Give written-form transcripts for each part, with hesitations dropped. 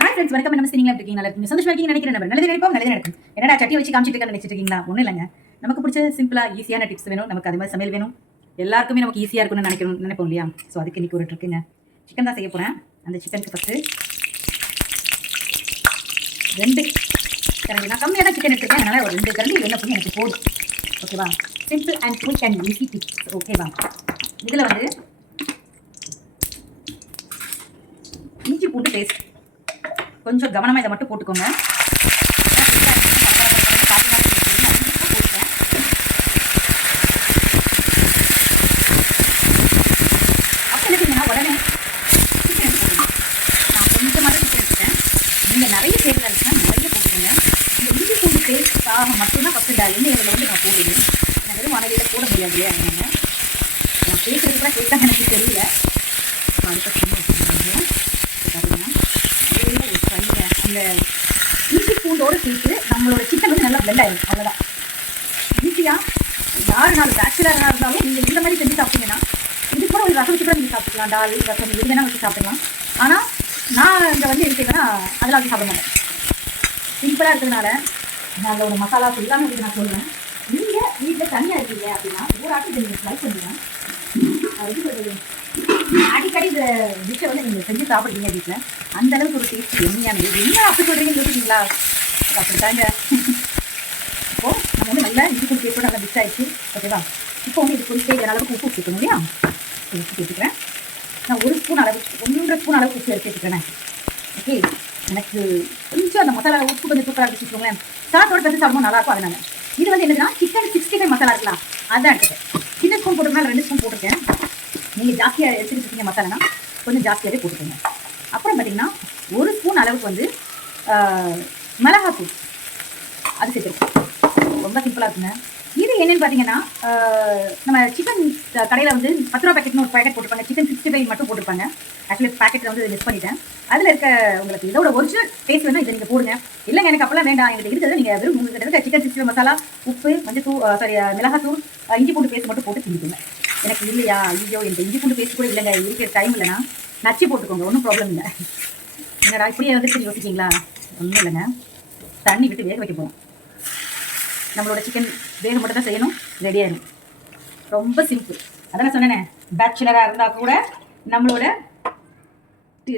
Hi friends, வணக்கம். நம்ம நீங்களா இருக்கீங்க? நல்லா இருக்கீங்க, சந்தோஷமா இருக்கீங்க நினைக்கிறேன். நம்ம நல்லது நினைப்போம், நல்லது நடக்கும். என்னடா சட்டியை வச்சு காமிச்சிட்டு இருக்க நினைச்சிட்டு இருக்கீங்களா? ஒன்றும் இல்லைங்க. நமக்கு பிடிச்ச சிம்பிளா ஈஸியான டிப்ஸ் வேணும், நமக்கு அது மாதிரி சமையல் வேணும். எல்லாருக்குமே நமக்கு ஈஸியாக இருக்கும்னு நினைப்போம் இல்லையா? ஸோ அதுக்கு இன்னைக்கு ஒரு ட்ரிக்குங்க. சிக்கன் தான் செய்ய போகிறேன். அந்த சிக்கனுக்கு ஃபஸ்ட்டு 2 கரண்டி, நான் கம்மியாக தான் சிக்கன் எடுத்துருக்கேன், அதனால் ஒரு 2 கரண்டி எண்ணெய் பண்ணி எனக்கு போதும். ஓகேவா? Simple and quick and easy tips. ஓகேவா? இதில் வந்து இஞ்சி பூண்டு பேஸ்ட் கொஞ்சம் கவனமாக இதை மட்டும் போட்டுக்கோங்க. அப்போ என்ன உடனே சிக்கன் போட்டுக்கோங்க. நான் கொஞ்சமாக தான் சிக்கன் எடுத்துட்டேன். நீங்கள் நிறைய பேர் இருந்துச்சுன்னா நிறைய போட்டுக்கோங்க. இந்த இஞ்சி பூண்டு பேஸ்ட்டாக மட்டும்தான் ஃபஸ்ட்டு எண்ணெய் வந்து நான் போடுவேன். நான் வெறும் மனைவியில் போட முடியாது இல்லையா? என்னங்க நான் பேசுறது கூட கேட்டால் எனக்கு தெரியல. அடுத்த பார்த்தீங்கன்னா அந்த இஞ்சி பூண்டோடு சேர்த்து நம்மளோட சிக்கன் வந்து நல்லா பிளெண்ட் ஆகிடும். அவ்வளோதான், ஈஸியாக. யார் நாள் பேச்சுலராக இருந்தாலும் நீங்கள் இந்த மாதிரி செஞ்சு சாப்பிட்டீங்கன்னா இதுக்கு கூட ஒரு ரசம் வச்சு கூட நீங்கள் சாப்பிட்டுக்கலாம். டால் ரசம் எது வேணால் வச்சு சாப்பிட்டுக்கலாம். ஆனால் நான் இங்கே வந்து எடுத்தேன்னா அதெல்லாம் வச்சு சாப்பிட மாட்டேன். சிம்பிளாக இருக்கிறதுனால நான் ஒரு மசாலா எல்லாமே வந்து நான் சொல்லுவேன். நீங்கள் வீட்டில் தனியாக இருக்கீங்க அப்படின்னா ஒரு ஆட்டி இதை நீங்கள் ட்ரை பண்ணுவேன். அது சொல்லுது அடிக்கடி இந்த டிஷ்ஷை வந்து நீங்கள் செஞ்சு சாப்பிடுவீங்க வீட்டில். அந்த அளவுக்கு ஒரு டேஸ்ட் எம்மியானது. என்ன அப்படி சொல்கிறீங்கன்னு யோசிச்சிங்களா? அப்படித்தாங்க. இப்போது நம்ம வந்து நல்லா இஞ்சி பூண்டு பேஸ்ட்டோட நல்லா மிக்ஸ் ஆகிடுச்சு. ஓகேவா? இப்போ வந்து இது கொஞ்சம் தேவையான அளவுக்கு உப்பு சேர்க்கணும் இல்லையா? உப்பு சேர்த்துக்கிறேன். நான் 1 ஸ்பூன் அளவுக்கு 1.5 ஸ்பூன் அளவுக்கு உப்பு எடுத்துக்கிறேன். ஓகே, எனக்கு கொஞ்சம் அந்த மசாலா உப்பு கொஞ்சம் சூப்பராக இருக்கு வச்சுக்கோங்களேன். சாத்தோட பெருசு சாப்பிடும் நல்லாயிருக்கும். அதனால இது வந்து என்னதுன்னா சிக்கன் 65 மசாலா இருக்கலாம், அதுதான் எடுத்துக்கேன். சின்ன ஸ்பூன் போட்டுருக்கேன், 2 ஸ்பூன் போட்டிருக்கேன். நீங்கள் ஜாஸ்தியாக எடுத்துக்கிட்டு இருக்கீங்க மசாலானா கொஞ்சம் ஜாஸ்தியாகவே போட்டுக்கோங்க. அப்புறம் பார்த்தீங்கன்னா 1 ஸ்பூன் அளவுக்கு வந்து மிளகாத்தூள் அது சேர்த்துருக்கோம். ரொம்ப சிம்பிளாக இருக்குங்க. இது என்னென்னு பார்த்தீங்கன்னா நம்ம சிக்கன் கடையில் வந்து 10 ரூபா பேக்கெட்னு ஒரு பேக்கெட் போட்டிருப்பாங்க. சிக்கன் 65 மட்டும் போட்டிருப்பாங்க. ஆக்சுவலி பேக்கெட்டில் வந்து மிஸ் பண்ணிட்டேன். அதில் இருக்க உங்களுக்கு இதோட ஒரிஜினல் டேஸ்ட் வேணால் இதை நீங்கள் போடுங்க. இல்லைங்க எனக்கு அப்போலாம் வேண்டாம், எங்களுக்கு இருக்கிறது நீங்கள் வெறும் உங்களுக்கு இருக்க சிக்கன் 65 மசாலா, உப்பு, மஞ்சத்தூள், மிளகாத்தூள், இஞ்சி பூண்டு பேஸ்ட் மட்டும் போட்டு செஞ்சுக்கோங்க. எனக்கு இல்லையா, ஐயோ எனக்கு இஞ்சி பூண்டு பேஸ்ட் கூட இல்லைங்க, இருக்கிற டைம் இல்லைனா நச்சு போட்டுக்கோங்க, ஒன்றும் ப்ராப்ளம் இல்லை. என்னடா இப்படியே வந்துட்டு யோசிச்சிங்களா? ஒன்றும் இல்லைங்க, தண்ணி விட்டு வேக வைக்க போகிறோம். நம்மளோட சிக்கன் வேக மட்டும் தான் செய்யணும், ரெடியாகிடும். ரொம்ப சிம்பிள். அதான் சொன்னேனே, பேச்சுலராக இருந்தால் கூட நம்மளோட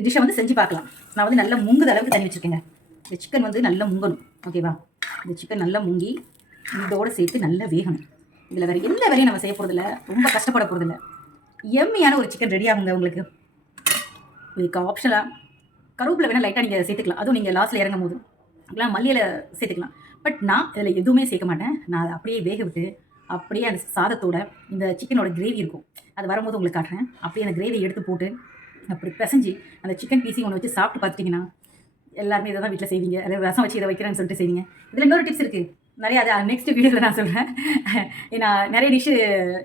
டிஷ்ஷை வந்து செஞ்சு பார்க்கலாம். நான் வந்து நல்லா முங்குத அளவுக்கு தண்ணி வச்சுருக்கேங்க. இந்த சிக்கன் வந்து நல்லா முங்கணும். ஓகேவா? இந்த சிக்கன் நல்லா முங்கி இதோடு சேர்த்து நல்லா வேகணும். இதில் வேறு எந்த வேலையும் நம்ம செய்ய போகிறதில்ல, ரொம்ப கஷ்டப்பட போகிறதில்ல. எம்மியான ஒரு சிக்கன் ரெடி ஆகுங்க உங்களுக்கு. இதுக்கு ஆப்ஷனாக கருவேப்பிலை வேணால் லைட்டாக நீங்கள் சேர்த்துக்கலாம். அதுவும் நீங்கள் லாஸ்ட்டில் இறங்கும் போது அப்படிலாம் மல்லியில் சேர்த்துக்கலாம். பட் நான் இதில் எதுவுமே சேர்க்க மாட்டேன். நான் அதை அப்படியே வேக விட்டு அப்படியே அந்த சாதத்தோட இந்த சிக்கனோட கிரேவி இருக்கும், அது வரும்போது உங்களுக்கு காட்டுறேன். அப்படியே அந்த கிரேவி எடுத்து போட்டு அப்படி பிசைஞ்சு அந்த சிக்கன் பீஸையும் ஒன்று வச்சு சாப்பிட்டு பார்த்துட்டிங்கன்னா எல்லாருமே இதை தான் வீட்டில் செய்வீங்க. அதாவது ரசம் வச்சு இதை வைக்கிறேன்னு சொல்லிட்டு செய்வீங்க. இதில் இன்னொரு டிப்ஸ் இருக்குது நிறைய, அது நெக்ஸ்ட் வீடியோவில் நான் சொல்கிறேன். நான் நிறைய டிஷ்ஷு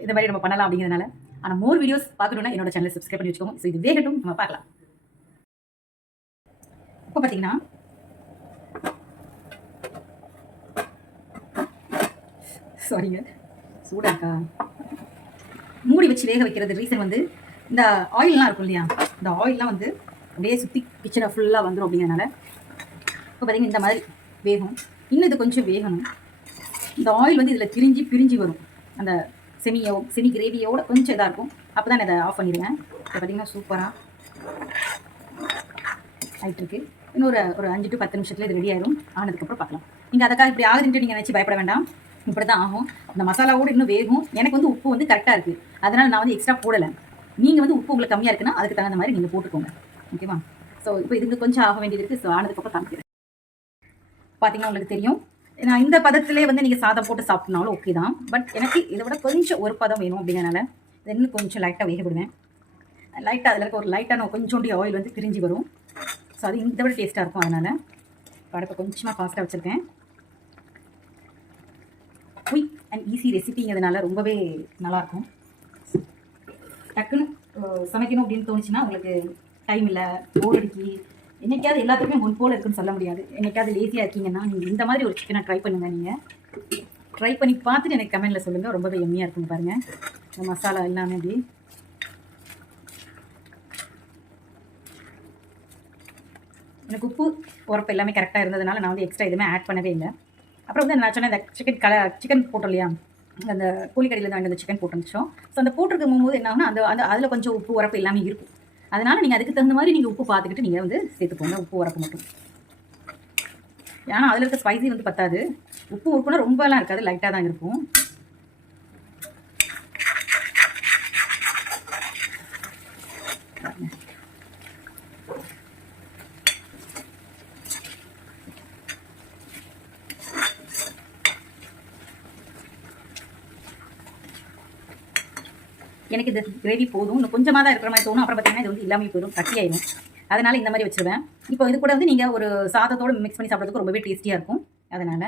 இந்த மாதிரி நம்ம பண்ணலாம் அப்படிங்கிறதுனால. ஆனால் மோர் வீடியோஸ் பார்க்கணுன்னா என்னோட சேனலை சப்ஸ்கிரைப் பண்ணி வச்சுக்கோங்க. ஸோ இது வேகட்டும், நம்ம பார்க்கலாம். இப்போ பார்த்தீங்கன்னா சாரிங்க, சூடாக்கா மூடி வச்சு வேக வைக்கிறது ரீசன் வந்து இந்த ஆயிலெலாம் இருக்கும் இல்லையா, இந்த ஆயிலெலாம் வந்து அப்படியே சுற்றி கிச்சனை ஃபுல்லாக வந்துடும் அப்படிங்கிறனால. இப்போ பார்த்தீங்கன்னா இந்த மாதிரி வேகும். இன்னும் இது கொஞ்சம் வேகணும். இந்த ஆயில் வந்து இதில் பிரிஞ்சு வரும். அந்த செமி கிரேவியோட கொஞ்சம் இதாக இருக்கும். அப்போ தான் இதை ஆஃப் பண்ணிடுங்க. இப்போ பார்த்தீங்கன்னா சூப்பராக ஆகிட்டுருக்கு. இன்னொரு 5 to 10 நிமிஷத்தில் இது ரெடி ஆயிடும். ஆனதுக்கப்புறம் பார்க்கலாம். நீங்கள் அதுக்காக இப்படி ஆகுதுன்ட்டு நீங்கள் நினச்சி பயப்பட வேண்டாம். இப்படி தான் ஆகும். இந்த மசாலாவோடு இன்னும் வேகும். எனக்கு வந்து உப்பு வந்து கரெக்டாக இருக்குது, அதனால் நான் வந்து எக்ஸ்ட்ரா போடலை. நீங்கள் வந்து உப்பு உங்களுக்கு கம்மியாக இருக்குன்னா அதுக்கு தகுந்த மாதிரி நீங்கள் போட்டுக்கோங்க. ஓகேவா? ஸோ இப்போ இதுக்கு கொஞ்சம் ஆக வேண்டியது இருக்குது. ஸோ ஆனதுக்கப்புறம் காமிக்கிறேன். பார்த்தீங்கன்னா உங்களுக்கு தெரியும், நான் இந்த பதத்திலே வந்து நீங்கள் சாதம் போட்டு சாப்பிட்னாலும் ஓகே தான். பட் எனக்கு இதை விட கொஞ்சம் ஒரு பதம் வேணும் அப்படிங்கிறனால இது இன்னும் கொஞ்சம் லைட்டாக வேகப்படுவேன். லைட்டாக அதில் இருக்க ஒரு லைட்டான கொஞ்சோண்டி ஆயில் வந்து பிரிஞ்சு வரும். ஸோ அது இந்த விட டேஸ்ட்டாக இருக்கும். அதனால் படத்தை கொஞ்சமாக ஃபாஸ்ட்டாக வச்சுருக்கேன். குயிக் அண்ட் ஈஸி ரெசிபிங்கிறதுனால ரொம்பவே நல்லாயிருக்கும். டக்குன்னு சமைக்கணும் அப்படின்னு தோணுச்சுன்னா உங்களுக்கு டைம் இல்லை, போர் அடிக்கி, என்னைக்காவது எல்லாத்துக்குமே முன் போல் இருக்குன்னு சொல்ல முடியாது. என்னைக்காவது லேசியாக இருக்கீங்கன்னா நீங்கள் இந்த மாதிரி ஒரு சிக்கனை ட்ரை பண்ணுங்கள். நீங்கள் ட்ரை பண்ணி பார்த்துட்டு எனக்கு கமெண்ட்டில் சொல்லுங்கள். ரொம்பவே எம்மியாக இருக்குங்க பாருங்கள். இந்த மசாலா எல்லாமே அப்படி எனக்கு உப்பு உரப்பு எல்லாமே கரெக்டாக இருந்ததுனால நான் வந்து எக்ஸ்ட்ரா எதுவுமே ஆட் பண்ணவே இல்லை. அப்புறம் வந்து நான் சொன்னேன் இந்த சிக்கன் போட்டோம் இல்லையா, அந்த கோழிக்கடையில் தான் வாங்கிட்டு சிக்கன் போட்டுருந்துச்சோம். ஸோ அந்த போட்டிருக்கும் போது என்ன ஆகுனா அந்த அதில் கொஞ்சம் உப்பு உரப்பு எல்லாமே இருக்கும். அதனால் நீங்கள் அதுக்கு தகுந்த மாதிரி நீங்கள் உப்பு பார்த்துக்கிட்டு நீங்கள் வந்து சேர்த்துக்கோங்க, உப்பு உரப்பு மட்டும். ஏன்னா அதில் இருக்க ஸ்பைசி வந்து பத்தாது. உப்பு உப்புனா ரொம்பலாம் இருக்காது, லைட்டாக தான் இருக்கும். எனக்கு இந்த கிரேவி போதும், இன்னும் கொஞ்சமாக தான் இருக்கிற மாதிரி தோணும். அப்புறம் பார்த்தீங்கன்னா இது வந்து இல்லாமல் போயிடும், கட்டியாயிடும். அதனால் இந்த மாதிரி வச்சுருவேன். இப்போ இது கூட வந்து நீங்கள் ஒரு சாதத்தோடு மிக்ஸ் பண்ணி சாப்பிட்றதுக்கு ரொம்பவே டேஸ்டியாக இருக்கும். அதனால்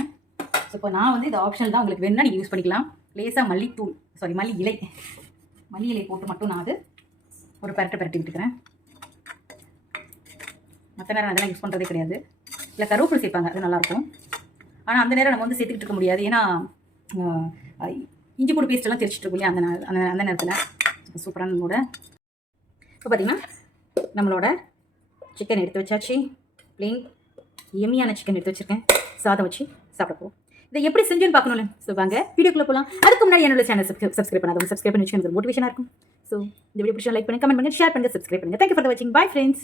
ஸோ இப்போ நான் வந்து இது ஆப்ஷனல் தான், உங்களுக்கு வேணும்னா நீங்கள் யூஸ் பண்ணிக்கலாம். லேசாக மல்லி இலை போட்டு மட்டும் நான் அது ஒரு பரட்டி விட்டுக்கிறேன். மற்ற நேரம் அதெல்லாம் யூஸ் பண்ணுறதே கிடையாது. இல்லை கருவேப்பிலை சேர்ப்பாங்க, அது நல்லாயிருக்கும். ஆனால் அந்த நேரம் நம்ம வந்து சேர்த்துக்கிட்டு இருக்க முடியாது. ஏன்னா இஞ்சி பூண்டு பேஸ்ட்டெல்லாம் தெரிச்சிட்டு இருக்கும் இல்லையா, அந்த நேரத்தில் சூப்பரான நம்மளோட இப்போ பார்த்திங்கன்னா நம்மளோட சிக்கன் எடுத்து வச்சாச்சு. ப்ளெயின் எம்மியான சிக்கன் எடுத்து வச்சுருக்கேன். சாதம் வச்சு சாப்பிடப்போம். இதை எப்படி செஞ்சுன்னு பார்க்கணும்ல, ஸோ வாங்க வீடியோக்குள்ளே போகலாம். அதுக்கு முன்னாடி என்னோட சேனல் சப்ஸ்கிரைப் பண்ணாதவங்க சப்ஸ்கிரைப் பண்ணி வச்சுக்கோங்க, மோட்டிவேஷனாக இருக்கும். ஸோ இந்த வீடியோ பிடிச்சா லைக் பண்ணி கமெண்ட் பண்ணுங்கள், ஷேர் பண்ணுங்கள், சப்ஸ்கிரைப் பண்ணுங்கள். தேங்க்யூ ஃபார் வாட்சிங். Bye friends.